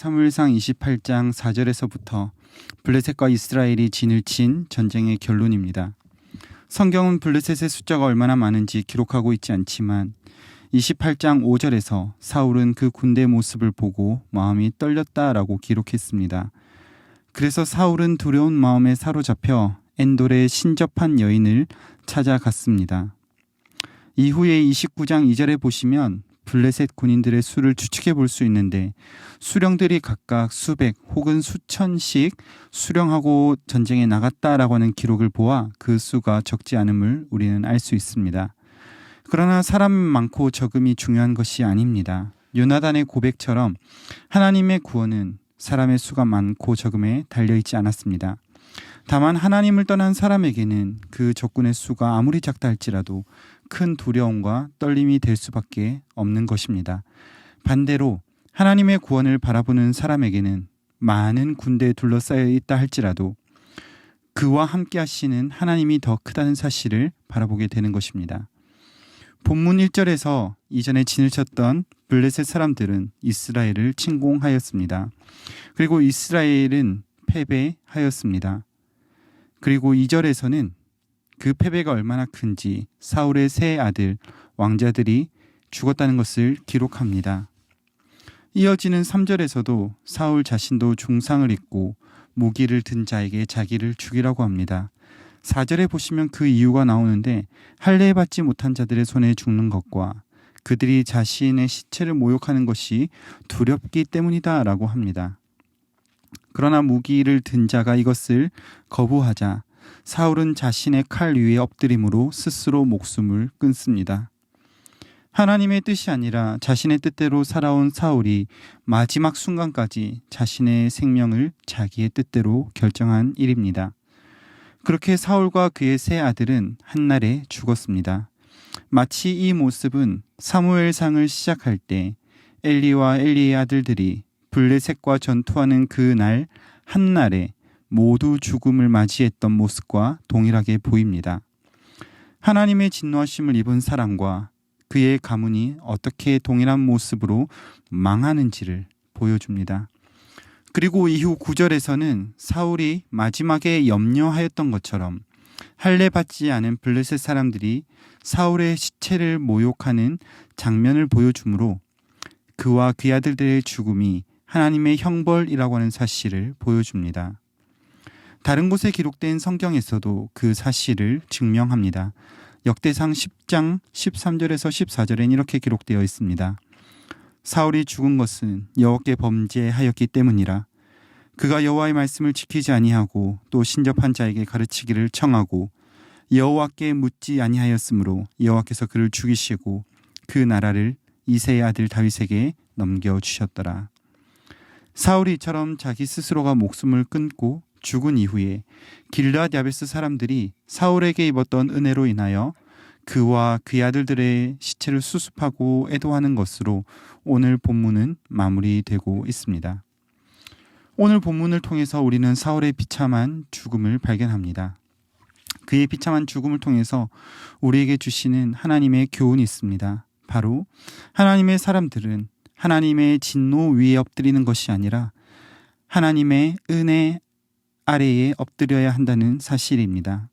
사무엘상 28장 4절에서부터 블레셋과 이스라엘이 진을 친 전쟁의 결론입니다. 성경은 블레셋의 숫자가 얼마나 많은지 기록하고 있지 않지만 28장 5절에서 사울은 그 군대 모습을 보고 마음이 떨렸다라고 기록했습니다. 그래서 사울은 두려운 마음에 사로잡혀 엔돌의 신접한 여인을 찾아갔습니다. 이후에 29장 2절에 보시면 블레셋 군인들의 수를 추측해 볼 수 있는데 수령들이 각각 수백 혹은 수천씩 수령하고 전쟁에 나갔다라고 하는 기록을 보아 그 수가 적지 않음을 우리는 알 수 있습니다. 그러나 사람 많고 적음이 중요한 것이 아닙니다. 요나단의 고백처럼 하나님의 구원은 사람의 수가 많고 적음에 달려있지 않았습니다. 다만 하나님을 떠난 사람에게는 그 적군의 수가 아무리 작다 할지라도 큰 두려움과 떨림이 될 수밖에 없는 것입니다. 반대로 하나님의 구원을 바라보는 사람에게는 많은 군대에 둘러싸여 있다 할지라도 그와 함께 하시는 하나님이 더 크다는 사실을 바라보게 되는 것입니다. 본문 1절에서 이전에 진을 쳤던 블레셋 사람들은 이스라엘을 침공하였습니다. 그리고 이스라엘은 패배하였습니다. 그리고 2절에서는 그 패배가 얼마나 큰지 사울의 세 아들 왕자들이 죽었다는 것을 기록합니다. 이어지는 3절에서도 사울 자신도 중상을 입고 무기를 든 자에게 자기를 죽이라고 합니다. 4절에 보시면 그 이유가 나오는데 할례받지 못한 자들의 손에 죽는 것과 그들이 자신의 시체를 모욕하는 것이 두렵기 때문이다 라고 합니다. 그러나 무기를 든 자가 이것을 거부하자 사울은 자신의 칼 위에 엎드림으로 스스로 목숨을 끊습니다. 하나님의 뜻이 아니라 자신의 뜻대로 살아온 사울이 마지막 순간까지 자신의 생명을 자기의 뜻대로 결정한 일입니다. 그렇게 사울과 그의 세 아들은 한날에 죽었습니다. 마치 이 모습은 사무엘상을 시작할 때 엘리와 엘리의 아들들이 블레셋과 전투하는 그 날 한날에 모두 죽음을 맞이했던 모습과 동일하게 보입니다. 하나님의 진노하심을 입은 사람과 그의 가문이 어떻게 동일한 모습으로 망하는지를 보여줍니다. 그리고 이후 9절에서는 사울이 마지막에 염려하였던 것처럼 할례받지 않은 블레셋 사람들이 사울의 시체를 모욕하는 장면을 보여주므로 그와 그의 아들들의 죽음이 하나님의 형벌이라고 하는 사실을 보여줍니다. 다른 곳에 기록된 성경에서도 그 사실을 증명합니다. 역대상 10장 13절에서 14절엔 이렇게 기록되어 있습니다. 사울이 죽은 것은 여호와께 범죄하였기 때문이라. 그가 여호와의 말씀을 지키지 아니하고 또 신접한 자에게 가르치기를 청하고 여호와께 묻지 아니하였으므로 여호와께서 그를 죽이시고 그 나라를 이새의 아들 다윗에게 넘겨주셨더라. 사울이 이처럼 자기 스스로가 목숨을 끊고 죽은 이후에 길르앗 야베스 사람들이 사울에게 입었던 은혜로 인하여 그와 그의 아들들의 시체를 수습하고 애도하는 것으로 오늘 본문은 마무리되고 있습니다. 오늘 본문을 통해서 우리는 사울의 비참한 죽음을 발견합니다. 그의 비참한 죽음을 통해서 우리에게 주시는 하나님의 교훈이 있습니다. 바로 하나님의 사람들은 하나님의 진노 위에 엎드리는 것이 아니라 하나님의 은혜 아래에 엎드려야 한다는 사실입니다.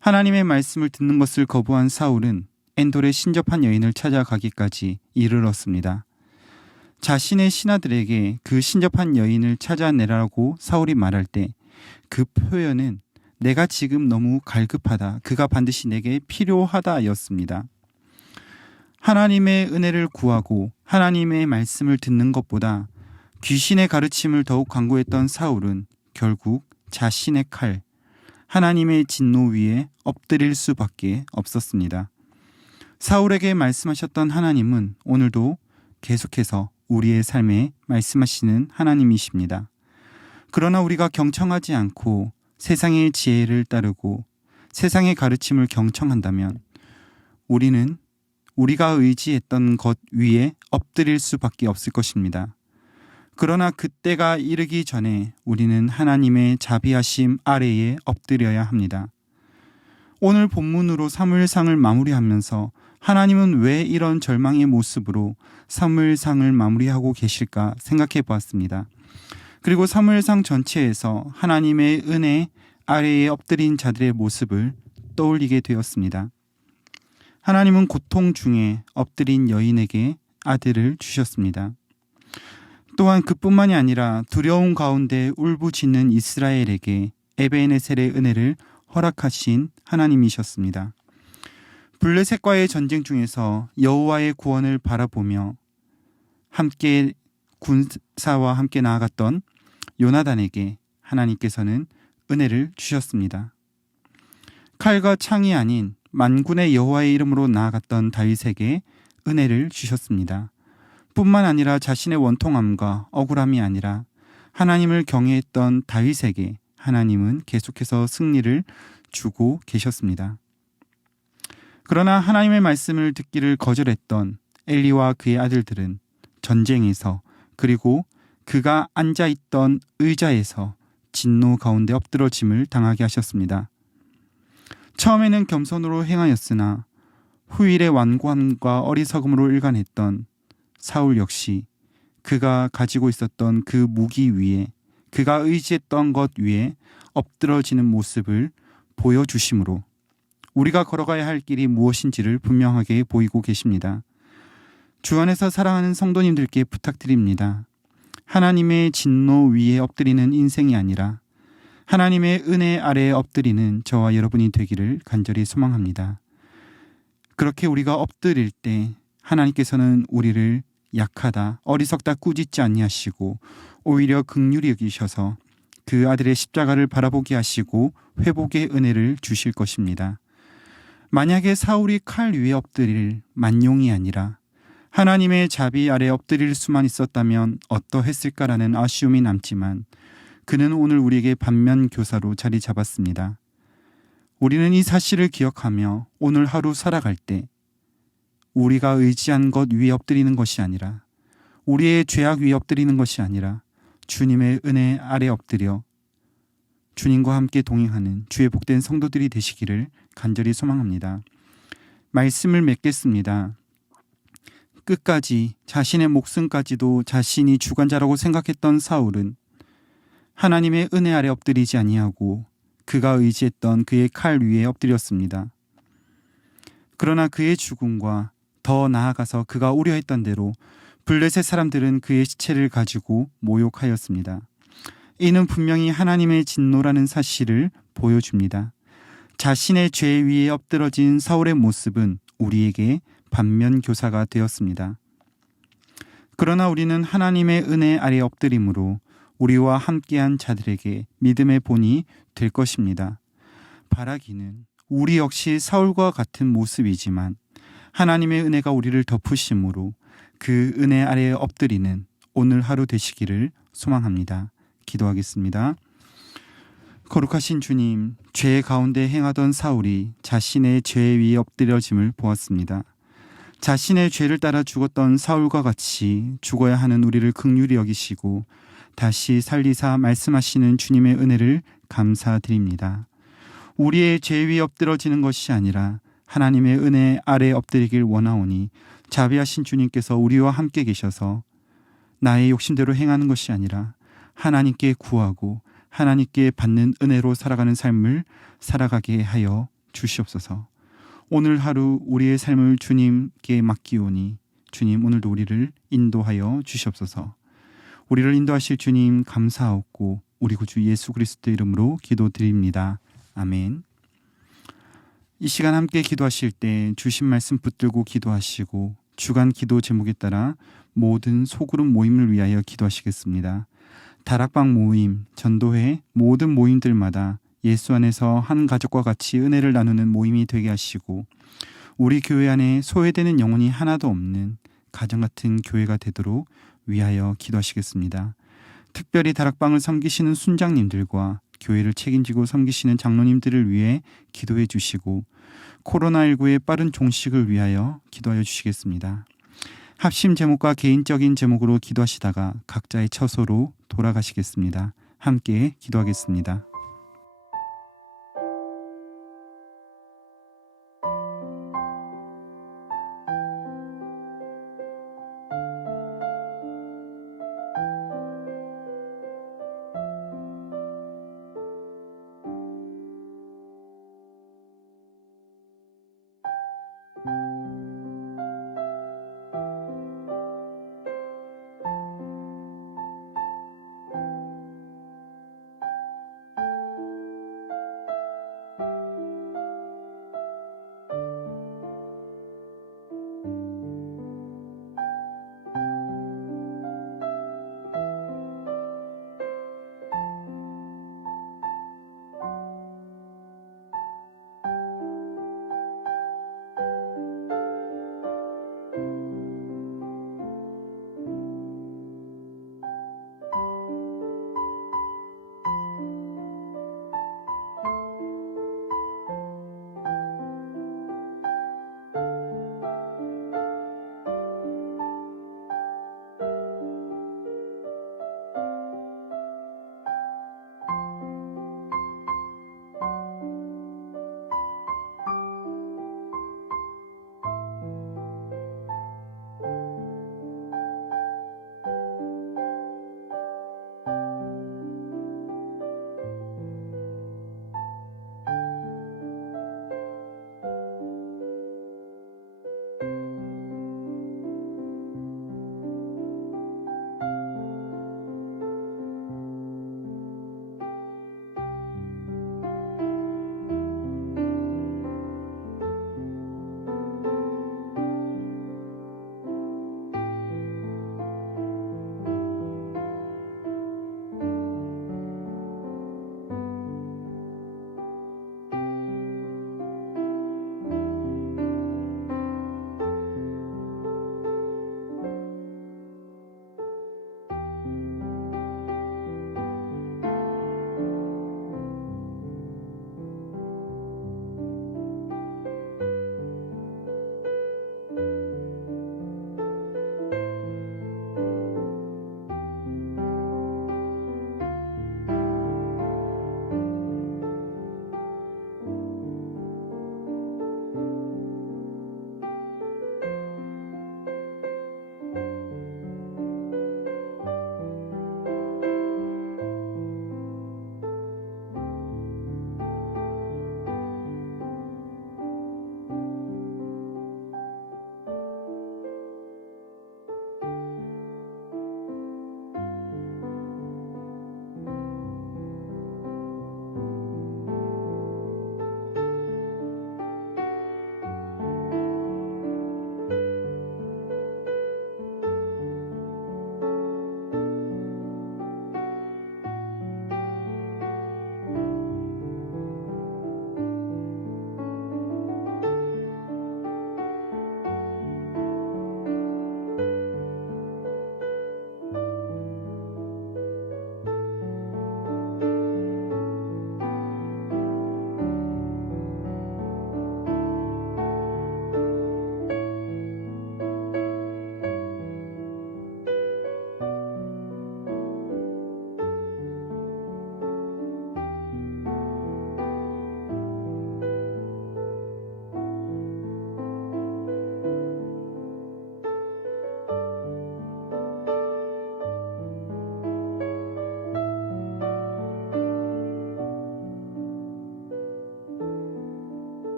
하나님의 말씀을 듣는 것을 거부한 사울은 엔돌의 신접한 여인을 찾아가기까지 이르렀습니다. 자신의 신하들에게 그 신접한 여인을 찾아내라고 사울이 말할 때 그 표현은 내가 지금 너무 갈급하다. 그가 반드시 내게 필요하다 였습니다. 하나님의 은혜를 구하고 하나님의 말씀을 듣는 것보다 귀신의 가르침을 더욱 강구했던 사울은 결국 자신의 칼, 하나님의 진노 위에 엎드릴 수밖에 없었습니다. 사울에게 말씀하셨던 하나님은 오늘도 계속해서 우리의 삶에 말씀하시는 하나님이십니다. 그러나 우리가 경청하지 않고 세상의 지혜를 따르고 세상의 가르침을 경청한다면 우리는 우리가 의지했던 것 위에 엎드릴 수밖에 없을 것입니다. 그러나 그때가 이르기 전에 우리는 하나님의 자비하심 아래에 엎드려야 합니다. 오늘 본문으로 사무엘상을 마무리하면서 하나님은 왜 이런 절망의 모습으로 사무엘상을 마무리하고 계실까 생각해 보았습니다. 그리고 사무엘상 전체에서 하나님의 은혜 아래에 엎드린 자들의 모습을 떠올리게 되었습니다. 하나님은 고통 중에 엎드린 여인에게 아들을 주셨습니다. 또한 그뿐만이 아니라 두려움 가운데 울부짖는 이스라엘에게 에베네셀의 은혜를 허락하신 하나님이셨습니다. 블레셋과의 전쟁 중에서 여호와의 구원을 바라보며 함께 군사와 함께 나아갔던 요나단에게 하나님께서는 은혜를 주셨습니다. 칼과 창이 아닌 만군의 여호와의 이름으로 나아갔던 다윗에게 은혜를 주셨습니다. 뿐만 아니라 자신의 원통함과 억울함이 아니라 하나님을 경외했던 다윗에게 하나님은 계속해서 승리를 주고 계셨습니다. 그러나 하나님의 말씀을 듣기를 거절했던 엘리와 그의 아들들은 전쟁에서 그리고 그가 앉아있던 의자에서 진노 가운데 엎드러짐을 당하게 하셨습니다. 처음에는 겸손으로 행하였으나 후일의 완고함과 어리석음으로 일관했던 사울 역시 그가 가지고 있었던 그 무기 위에 그가 의지했던 것 위에 엎드러지는 모습을 보여주심으로 우리가 걸어가야 할 길이 무엇인지를 분명하게 보이고 계십니다. 주 안에서 사랑하는 성도님들께 부탁드립니다. 하나님의 진노 위에 엎드리는 인생이 아니라 하나님의 은혜 아래에 엎드리는 저와 여러분이 되기를 간절히 소망합니다. 그렇게 우리가 엎드릴 때 하나님께서는 우리를 약하다, 어리석다 꾸짖지 아니하시고 오히려 긍휼히 여기셔서 그 아들의 십자가를 바라보게 하시고 회복의 은혜를 주실 것입니다. 만약에 사울이 칼 위에 엎드릴 만용이 아니라 하나님의 자비 아래 엎드릴 수만 있었다면 어떠했을까라는 아쉬움이 남지만 그는 오늘 우리에게 반면 교사로 자리 잡았습니다. 우리는 이 사실을 기억하며 오늘 하루 살아갈 때 우리가 의지한 것 위에 엎드리는 것이 아니라 우리의 죄악 위에 엎드리는 것이 아니라 주님의 은혜 아래 엎드려 주님과 함께 동행하는 주의 복된 성도들이 되시기를 간절히 소망합니다. 말씀을 맺겠습니다. 끝까지 자신의 목숨까지도 자신이 주관자라고 생각했던 사울은 하나님의 은혜 아래 엎드리지 아니하고 그가 의지했던 그의 칼 위에 엎드렸습니다. 그러나 그의 죽음과 더 나아가서 그가 우려했던 대로 블레셋 사람들은 그의 시체를 가지고 모욕하였습니다. 이는 분명히 하나님의 진노라는 사실을 보여줍니다. 자신의 죄 위에 엎드러진 사울의 모습은 우리에게 반면 교사가 되었습니다. 그러나 우리는 하나님의 은혜 아래 엎드림으로 우리와 함께한 자들에게 믿음의 본이 될 것입니다. 바라기는 우리 역시 사울과 같은 모습이지만 하나님의 은혜가 우리를 덮으심으로 그 은혜 아래에 엎드리는 오늘 하루 되시기를 소망합니다. 기도하겠습니다. 거룩하신 주님, 죄 가운데 행하던 사울이 자신의 죄 위에 엎드려짐을 보았습니다. 자신의 죄를 따라 죽었던 사울과 같이 죽어야 하는 우리를 긍휼히 여기시고 다시 살리사 말씀하시는 주님의 은혜를 감사드립니다. 우리의 죄 위에 엎드러지는 것이 아니라 하나님의 은혜 아래 엎드리길 원하오니 자비하신 주님께서 우리와 함께 계셔서 나의 욕심대로 행하는 것이 아니라 하나님께 구하고 하나님께 받는 은혜로 살아가는 삶을 살아가게 하여 주시옵소서. 오늘 하루 우리의 삶을 주님께 맡기오니 주님 오늘도 우리를 인도하여 주시옵소서. 우리를 인도하실 주님 감사하옵고 우리 구주 예수 그리스도 이름으로 기도드립니다. 아멘. 이 시간 함께 기도하실 때 주신 말씀 붙들고 기도하시고 주간 기도 제목에 따라 모든 소그룹 모임을 위하여 기도하시겠습니다. 다락방 모임, 전도회 모든 모임들마다 예수 안에서 한 가족과 같이 은혜를 나누는 모임이 되게 하시고 우리 교회 안에 소외되는 영혼이 하나도 없는 가정 같은 교회가 되도록 위하여 기도하시겠습니다. 특별히 다락방을 섬기시는 순장님들과 교회를 책임지고 섬기시는 장로님들을 위해 기도해 주시고 코로나19의 빠른 종식을 위하여 기도하여 주시겠습니다. 합심 제목과 개인적인 제목으로 기도하시다가 각자의 처소로 돌아가시겠습니다. 함께 기도하겠습니다.